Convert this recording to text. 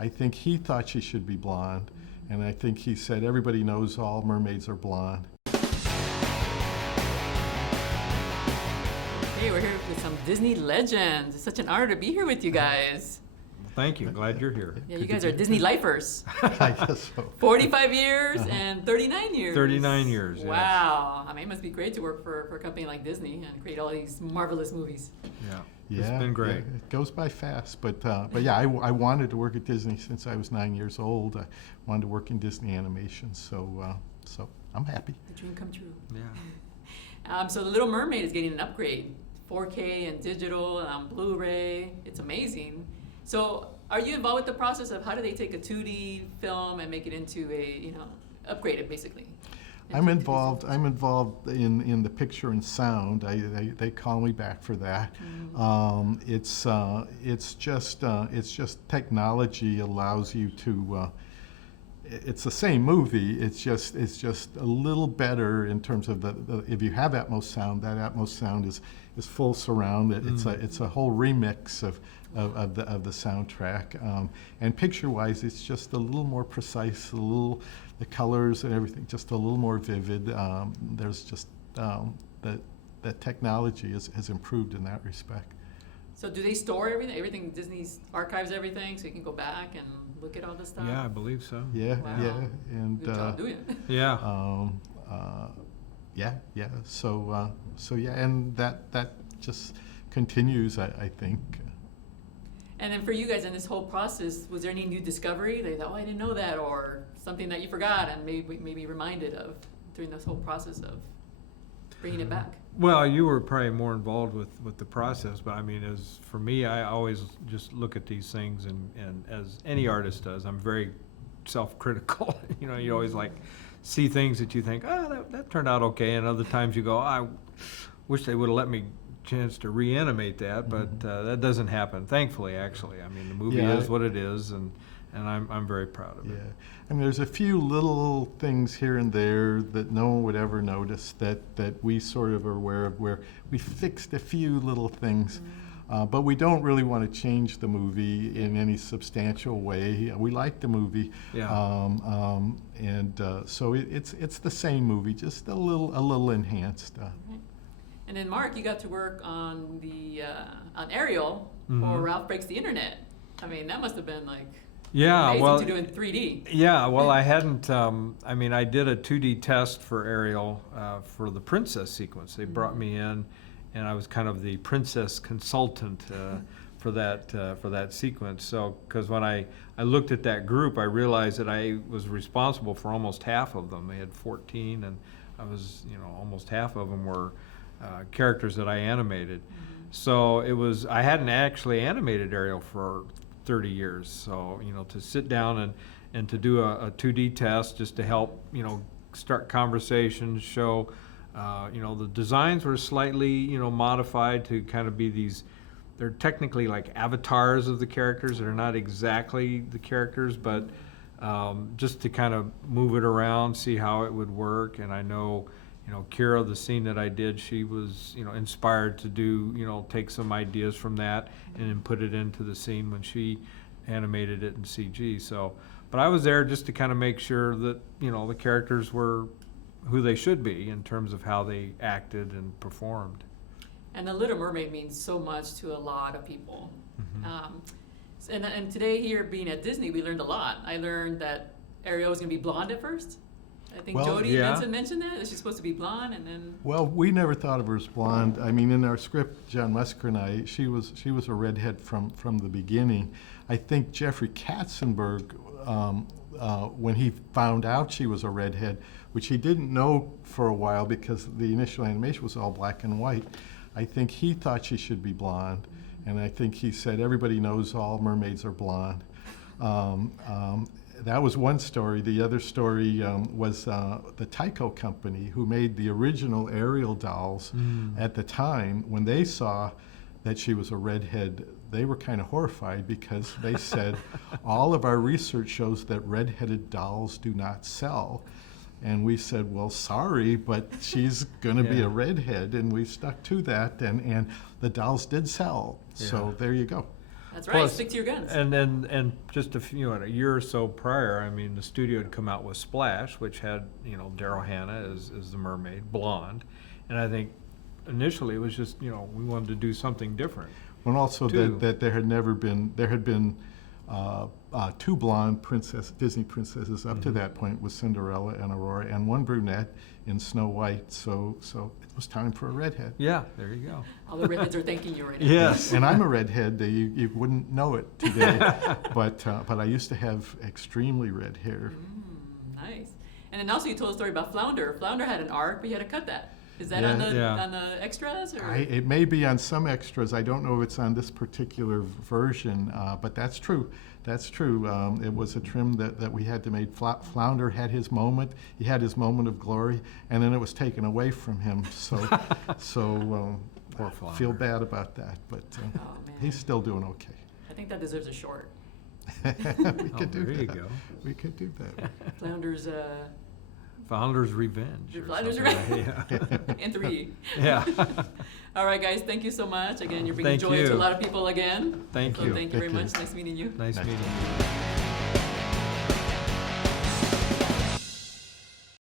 I think he thought she should be blonde, and I think he said everybody knows all mermaids are blonde. Hey, we're here with some Disney legends. It's such an honor to be here with you guys. Thank you. Glad you're here. Yeah, you guys are Disney lifers. I guess so. 45 years and 39 years. 39 years, yes. Wow. I mean, it must be great to work for a company like Disney and create all these marvelous movies. It's been great. Yeah, it goes by fast, but yeah, I wanted to work at Disney since I was 9 years old. I wanted to work in Disney animation, so I'm happy. The dream come true. Yeah. So The Little Mermaid is getting an upgrade, 4K and digital and on Blu-ray. It's amazing. So are you involved with the process of how do they take a 2D film and make it into a, upgrade it basically? I'm involved in the picture and sound. They call me back for that. It's just technology allows you to. It's the same movie. It's just a little better in terms of the if you have Atmos sound, that Atmos sound is full surround. It's a whole remix of the soundtrack. And picture-wise, it's just a little more precise. The colors and everything just a little more vivid. There's just the technology has improved in that respect. So do they store everything? Everything Disney's archives everything, so you can go back and look at all this stuff. Yeah, I believe so. Yeah, Wow. yeah, and Good job doing it. Yeah. yeah. So yeah, and that just continues, I think. And then for you guys in this whole process, was there any new discovery? They thought, oh, I didn't know that, or something that you forgot and maybe reminded of during this whole process of bringing it back? Well, you were probably more involved with the process, but I mean, as for me, I always just look at these things, and as any artist does, I'm very self-critical. You always like see things that you think, oh, that turned out okay, and other times you go, I wish they would have let me chance to reanimate that, but that doesn't happen, thankfully, actually. I mean, the movie is what it is, and I'm very proud of it. Yeah, I mean, there's a few little things here and there that no one would ever notice that we sort of are aware of, where we fixed a few little things, but we don't really want to change the movie in any substantial way. We like the movie, so it's the same movie, just a little enhanced. And then Mark, you got to work on the on Ariel for Ralph Breaks the Internet. I mean, that must have been like amazing to do in 3D. Yeah, well, I hadn't. I mean, I did a 2D test for Ariel for the princess sequence. They brought me in, and I was kind of the princess consultant for that sequence. So, because when I looked at that group, I realized that I was responsible for almost half of them. They had 14, and I was, almost half of them were characters that I animated. So I hadn't actually animated Ariel for 30 years. So, to sit down and to do a 2D test just to help, start conversations, show, the designs were slightly, modified to kind of be these, they're technically like avatars of the characters that are not exactly the characters, but just to kind of move it around, see how it would work. And I know, Kira, the scene that I did, she was, inspired to do, take some ideas from that and then put it into the scene when she animated it in CG. So, but I was there just to kind of make sure that, the characters were who they should be in terms of how they acted and performed. And The Little Mermaid means so much to a lot of people. And today here, being at Disney, we learned a lot. I learned that Ariel was going to be blonde at first. I think Jodie mentioned that she's supposed to be blonde, and then. Well, we never thought of her as blonde. I mean, in our script, John Musker and I, she was a redhead from the beginning. I think Jeffrey Katzenberg, when he found out she was a redhead, which he didn't know for a while because the initial animation was all black and white, I think he thought she should be blonde, and I think he said everybody knows all mermaids are blonde. That was one story. The other story was the Tyco company, who made the original Ariel dolls. At the time, when they saw that she was a redhead, they were kind of horrified because they said, all of our research shows that redheaded dolls do not sell. And we said, well, sorry, but she's going to be a redhead, and we stuck to that, and the dolls did sell. So there you go. That's right. Plus- Stick to your guns. And just a year or so prior, I mean, the studio had come out with Splash, which had, Daryl Hannah as the mermaid, blonde. And I think initially it was just, we wanted to do something different. And also Two. that there had been two blonde Disney princesses up to that point with Cinderella and Aurora, and one brunette in Snow White. So it was time for a redhead. Yeah, there you go. All the redheads are thanking you right now. Yes. And I'm a redhead. You wouldn't know it today, but I used to have extremely red hair. Nice. And then also you told a story about Flounder. Flounder had an arc, but you had to cut that. Is that Yeah. on the Yeah. on the extras? Or? It may be on some extras. I don't know if it's on this particular version, but that's true. That's true. It was a trim that we had to make. Flounder had his moment. He had his moment of glory, and then it was taken away from him. So Poor Flounder. feel bad about that, but Oh, man. he's still doing okay. I think that deserves a short. We Oh, could do there that. you go. We could do that. Flounder's Founder's Revenge. or Flounder's something. in 3. Yeah. All right, guys. Thank you so much. Again, you're bringing Thank joy to a you. lot of people again. Thank So you. thank you very Thank you. much. Nice meeting you. Nice Nice. meeting you.